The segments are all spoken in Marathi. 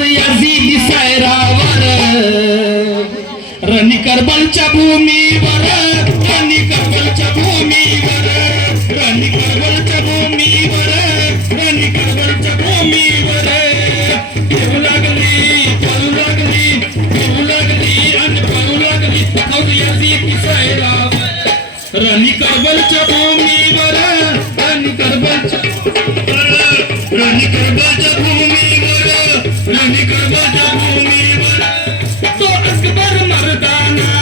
याझीदी सैरावर रणी करबलच्या भूमीवर रणी करबलच्या भूमीवर रणी करबलच्या भूमीवर रणी करबलच्या भूमीवर. येऊ लागली पळू लागली येऊ लागली आणि पळू लागली. मग याझीदी सैरावर रणी शुमराची चाली भूमीवर तो अकबर मर्दाना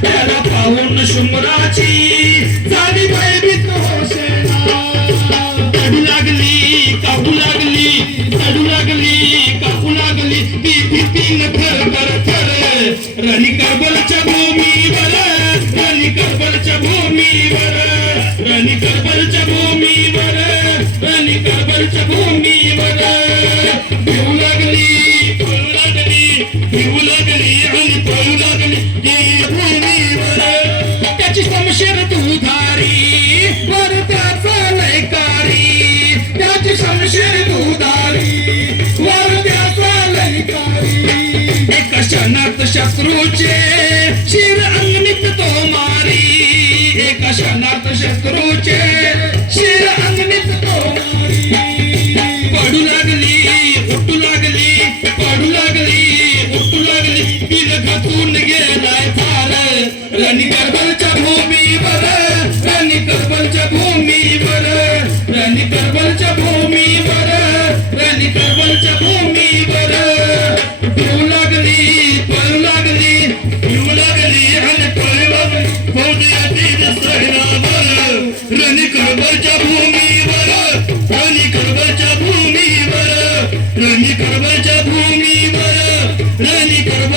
त्याला पाहून शुमरा भीतीन थर कर थर रणी करबलच्या भूमीवर रणी करबलच्या भूमीवर. रणी करबलच्या भूमीवर रणी करबलच्या भूमी एका क्षणात शत्रूचे शिर अंगणित तो मारी. एका क्षणात शत्रूचे शिर अंगणित तो मारी. पडू लागली उठू लागली पडू लागली उठू लागली. बिल घातून गेलाय फार. रणगा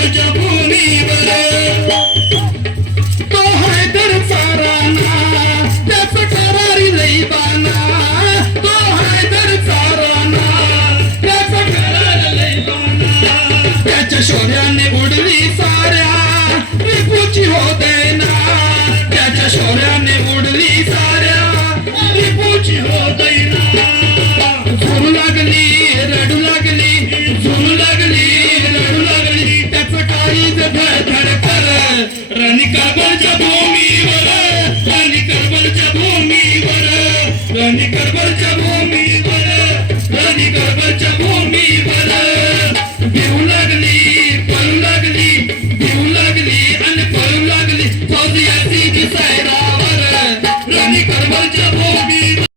रणी करबलच्या भूमीवर. तो रणी करबलच्या भूमीवर रणी करबलच्या भूमीवर रणी करबलच्या भूमीवर रणी करबलच्या भूमीवर. भिवू लागली पळू लागली भिवू लागली आणि पळू लागली फौजी याची दिसायरावर करबलच्या